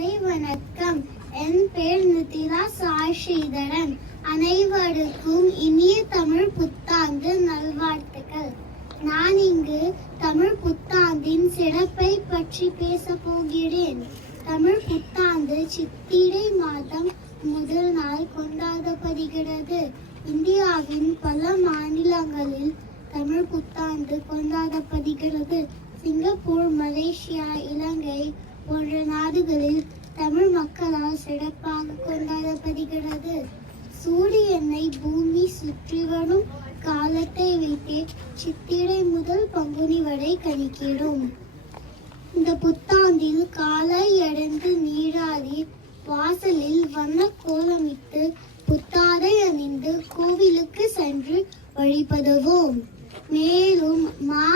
காலை வணக்கம். என் பேர் நிதிலா சாய்ஸ்ரீதரன். அனைவருக்கும் இனிய தமிழ் புத்தாண்டு நல்வாழ்த்துக்கள். நான் இங்கு தமிழ் புத்தாண்டின் சிறப்பை பற்றி பேச போகிறேன். தமிழ் புத்தாண்டு சித்திரை மாதம் முதல் நாள் கொண்டாடப்படுகிறது. இந்தியாவின் பல மாநிலங்களில் தமிழ் புத்தாண்டு கொண்டாடப்படுகிறது. சிங்கப்பூர், மலேசியா, இலங்கை போன்ற நாடுகளில் தமிழ் மக்களால் சிறப்பாக கொண்டாடப்படுகிறது. சூரியனை பூமி சுற்றி வரும் காலத்தை வைத்தே சித்திரை முதல் பங்குனி வரை கணிக்கிறோம். இந்த புத்தாண்டில் காலை எழுந்து நீராடி வாசலில் வண்ண கோலமிட்டு புத்தாடை அணிந்து கோவிலுக்கு சென்று வழிபடுவோம். மேலும் மா,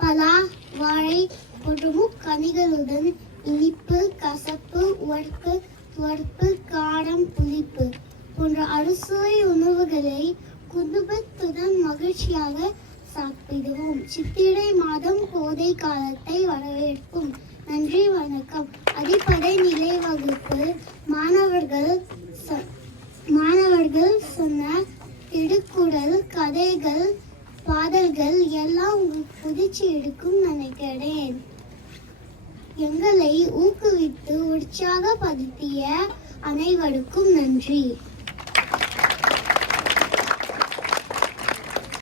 பலா, வாழை போன்ற முக்கனிகளுடன் இனிப்பு, கசப்பு, உவர்ப்பு, துவர்ப்பு, காரம், புளிப்பு போன்ற அறுசுவை உணவுகளை குடும்பத்துடன் மகிழ்ச்சியாக சாப்பிடுவோம். சித்திரை மாதம் கோடை காலத்தை வரவேற்கும். நன்றி, வணக்கம். அடிப்படை நிலை வகுப்பு மாணவர்கள் சொன்ன திருக்குறள், கதைகள், பாடல்கள் எல்லாம் உங்களுக்கு பிடிச்சி எடுக்கும் நினைக்கிறேன். எங்களை ஊக்குவித்து உற்சாகப்படுத்திய அனைவருக்கும் நன்றி.